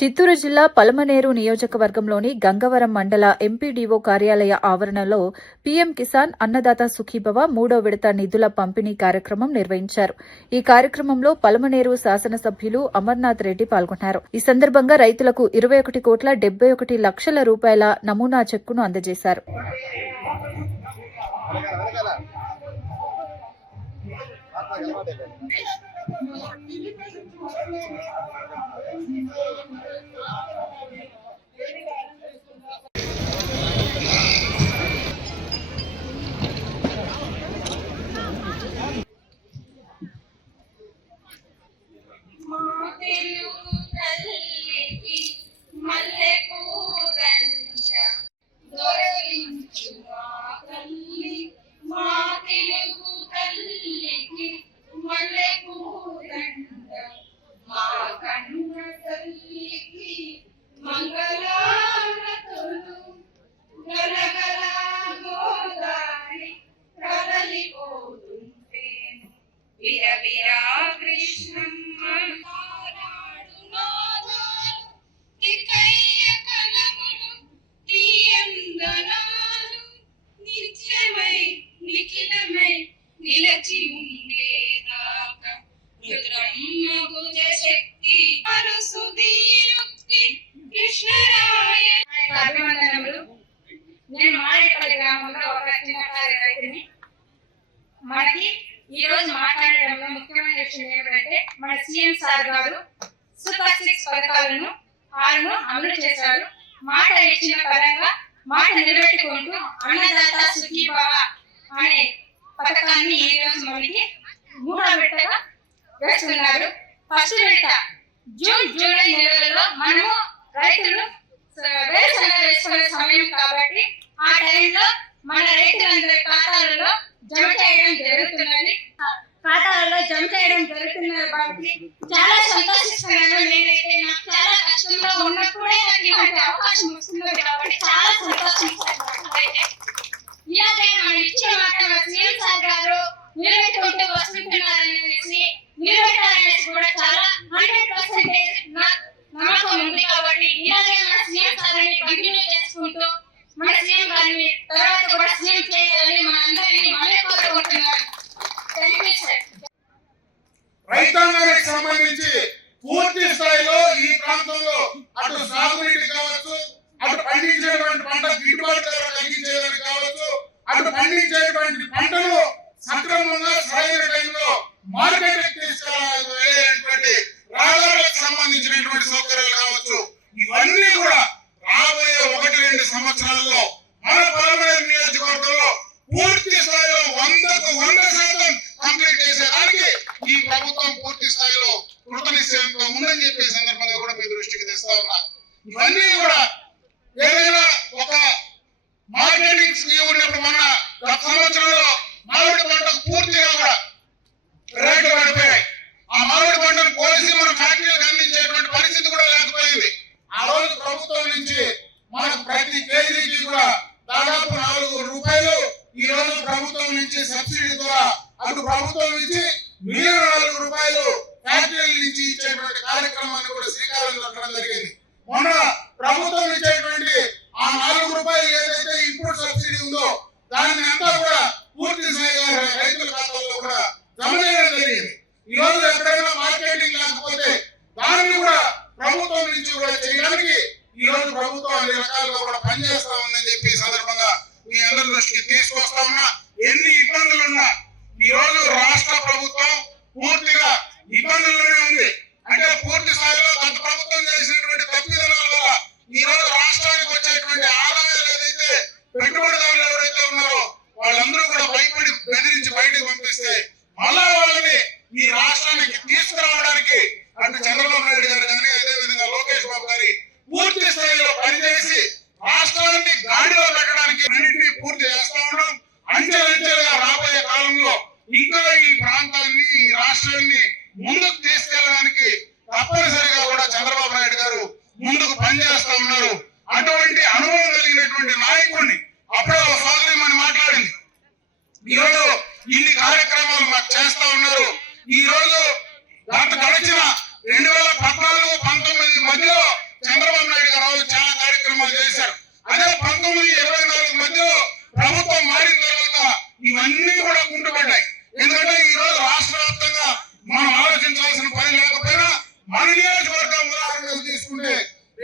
చిత్తూరు జిల్లా పలమనేరు నియోజకవర్గంలోని గంగవరం మండల ఎంపీడీఓ కార్యాలయ ఆవరణలో పీఎం కిసాన్ అన్నదాత సుఖీభవ 3వ విడత నిధుల పంపిణీ కార్యక్రమం నిర్వహించారు. ఈ కార్యక్రమంలో పలమనేరు శాసనసభ్యులు అమర్నాథ్ రెడ్డి పాల్గొన్నారు. ఈ సందర్భంగా రైతులకు 21,71,00,000 రూపాయల నమూనా చెక్కును అందజేశారు. నేను మారేపల్లి గ్రామంలో ఒక చిన్నకారు రైతుని. మనకి ఈ రోజు మాట్లాడడంలో ముఖ్యమైన విషయం ఏమిటంటే మన సీఎం సార్ గారు సూపర్ 6 పథకాలను అమలు చేశారు. మాట ఇచ్చిన పరంగా మాట నిలబెట్టుకుంటూ అన్నదాత సుఖీభవ అనే పథకాన్ని ఈ రోజు మనకి 3వ విడతగా వేస్తున్నారు. ఫస్ట్ విడత జూన్ జూలై నెలలలో మనము రైతులు వేరుశనగ వేసుకునే సమయం కాబట్టి ఆ టైంలో మన రైతులందరి ఖాతాలలో జమ చేయడం జరుగుతున్నది కాబట్టి చాలా సంతోషిస్తున్నాను. నేనైతే నాకు చాలా కష్టంలో ఉన్నప్పుడే నాకు ఇలాంటి అవకాశం వస్తున్నది కాబట్టి చాలా సంతోషిస్తున్నాను. ఇలాగే మన ఇచ్చిన మాట సీఎం సార్ గారు నిలబెట్టుకుంటూ వస్తుంటున్నారనేసి నిలబెట్టాలనేసి కూడా చాలా 100% నమ్మకం ఉంది. కాబట్టి ఇలాగే మన సీఎం సార్ని కంటిన్యూ చేసుకుంటూ మన సీఎం గారిని తర్వాత కూడా సీఎం చేయాలని మన అందరినీ మనమే కోరుకుంటున్నాను. Thank you sir. రైతాంగానికి సంబంధించి పూర్తి స్థాయిలో ఈ ప్రాంతంలో అటు సాగునీటి కావచ్చు, అటు పండించేటువంటి పంట గిట్టుబాటు ధర కలిగించేదానికి కావచ్చు, అటు పండించేటువంటి పంటను సక్రమంగా సరైన టైంలో మార్కెట్ తీసుకెళ్ళేటువంటి రహదారులకు సంబంధించినటువంటి సౌకర్యాలు కావచ్చు, ఇవన్నీ కూడా రాబోయే 1-2 సంవత్సరాల్లో మన పలమనేరు నియోజకవర్గంలో పూర్తి స్థాయిలో 100% కంప్లీట్ చేసేదానికి ఈ ప్రభుత్వం పూర్తి స్థాయిలో కృతనిశ్చయంతో ఉందని చెప్పే సందర్భంగా కూడా మీ దృష్టికి తెస్తా ఉన్నా. ఇవన్నీ కూడా ఏదైనా ఒక మార్కెటింగ్ స్కీమ్ ఉన్నప్పుడు మన గత సంవత్సరంలో మామిడి పంటకు పూర్తిగా కూడా రేట్లు పడిపోయాయి. ఆ మామిడి పంటను పోలీసు మన ఫ్యాక్టరీలకు అందించేటువంటి పరిస్థితి కూడా లేకపోయింది. ఆ రోజు ప్రభుత్వం నుంచి మనకు ప్రతి కేజీకి కూడా దాదాపు 4 రూపాయలు ఈ రోజు ప్రభుత్వం నుంచి సబ్సిడీ ద్వారా అటు ప్రభుత్వం నుంచి మిగిలిన 4 రూపాయలు ఫ్యాక్టరీల నుంచి ఇచ్చేటువంటి కార్యక్రమాన్ని కూడా శ్రీకారం చుట్టడం జరిగింది. మొన్న ప్రభుత్వం ఇచ్చేటువంటి ఆ 4 రూపాయలు ఏదైతే ఇప్పుడు సబ్సిడీ ఉందో దాన్ని అంతా కూడా పూర్తి స్థాయిగా రైతుల ఖాతాల్లో కూడా జమ చేయడం జరిగింది. ఈ రోజు ఎక్కడైనా మార్కెటింగ్ లేకపోతే దాన్ని కూడా ప్రభుత్వం నుంచి కూడా చేయడానికి ఈ రోజు ప్రభుత్వం అన్ని రకాలుగా కూడా పనిచేస్తా ఉందని చెప్పి సందర్భంగా మీ అందరి దృష్టికి తీసుకొస్తా ఉన్నా. ఎన్ని ఇబ్బందులున్నా ఈ రోజు రాష్ట్ర ప్రభుత్వం పూర్తిగా ఇబ్బందుల్లోనే ఉంది. అంటే పూర్తి స్థాయిలో గత ప్రభుత్వం చేసినటువంటి తప్పిదనాల వల్ల ఈ రోజు రాష్ట్రానికి వచ్చేటువంటి ఆదాయాలు ఏదైతే పెట్టుబడిదారులు ఎవరైతే ఉన్నారో వాళ్ళందరూ కూడా భయపడి బెదిరించి బయటకు పంపిస్తే మళ్ళా వాళ్ళని ఈ రాష్ట్రానికి తీసుకురావడానికి అటు చంద్రబాబు నాయుడు గారు కానీ అదేవిధంగా లోకేష్ బాబు గారి పూర్తి స్థాయిలో పనిచేసి రాష్ట్రాన్ని గాడిలో పెట్టడానికి అన్నింటినీ పూర్తి చేస్తా ఉన్నాం. అంచెలంచెలుగా రాబోయే కాలంలో ఇంకా ఈ ప్రాంతాన్ని ఈ రాష్ట్రాన్ని ముందుకు తీసుకెళ్ళడానికి తప్పనిసరిగా కూడా చంద్రబాబు కార్యక్రమాలు చేశారు. అదే 19-24 మధ్యలో ప్రభుత్వం మారిన తర్వాత ఇవన్నీ కూడా కుంటుపడ్డాయి. ఎందుకంటే ఈ రోజు రాష్ట్ర వ్యాప్తంగా మనం ఆలోచించాల్సిన పని లేకపోయినా మన నియోజకవర్గం ఉదాహరణకు తీసుకుంటే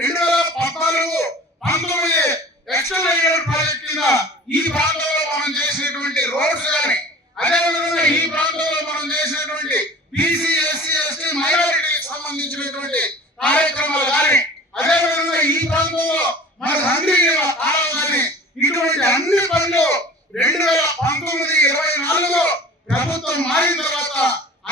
2014-19 ఎక్స్టెండెడ్ ప్రాజెక్ట్ కింద ఈ ప్రాంతంలో మనం చేసినటువంటి రోడ్స్ కానీ, అదేవిధంగా ఈ ప్రాంతంలో మనం చేసినటువంటి బీసీ, ఎస్సీ, ఎస్టీ, మైనారిటీకి సంబంధించినటువంటి కార్యక్రమాలు కానీ, అదేవిధంగా ఈ ప్రాంతంలో మన తండ్రి కాలం కానీ, ఇటువంటి అన్ని పనులు 2019-24లో ప్రభుత్వం మారిన తర్వాత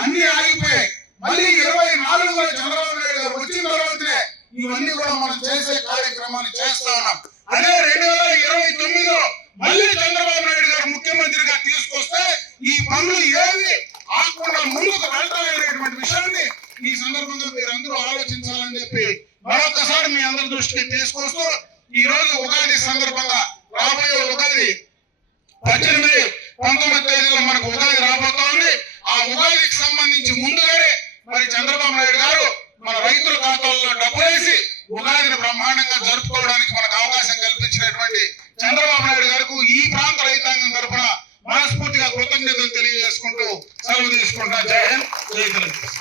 అన్ని ఆగిపోయాయి. మళ్ళీ 24లో చంద్రబాబు నాయుడు గారు వచ్చిన తర్వాతనే ఇవన్నీ కూడా మనం చేసే కార్యక్రమాన్ని చేస్తా ఉన్నాం. అదే 2029లో మళ్ళీ చంద్రబాబు నాయుడు గారు ముఖ్యమంత్రిగా తీసుకొస్తే ఈ పనులు ఏవి ఆకుండా ముందుకు వెళ్తామనేటువంటి విషయాన్ని ఈ సందర్భంగా మీరందరూ ఆలోచించాలని చెప్పి మరొకసారి మీ అందరి దృష్టికి తీసుకొస్తూ, ఈ రోజు ఉగాది సందర్భంగా రాబోయే ఉగాది 18-19 తేదీలో మనకు ఉగాది రాబోతా ఉంది. ఆ ఉగాదికి సంబంధించి ముందుగానే మరి చంద్రబాబు నాయుడు గారు మన రైతుల ఖాతాల్లో డబ్బులేసి ఉగాదిని బ్రహ్మాండంగా జరుపుకోవడానికి మనకు అవకాశం కల్పించినటువంటి చంద్రబాబు నాయుడు గారికి ఈ ప్రాంత రైతాంగం తరఫున మనస్ఫూర్తిగా కృతజ్ఞతలు తెలియజేసుకుంటూ సెలవు తీసుకుంటా. జై హింద్, జై తెలంగాణ.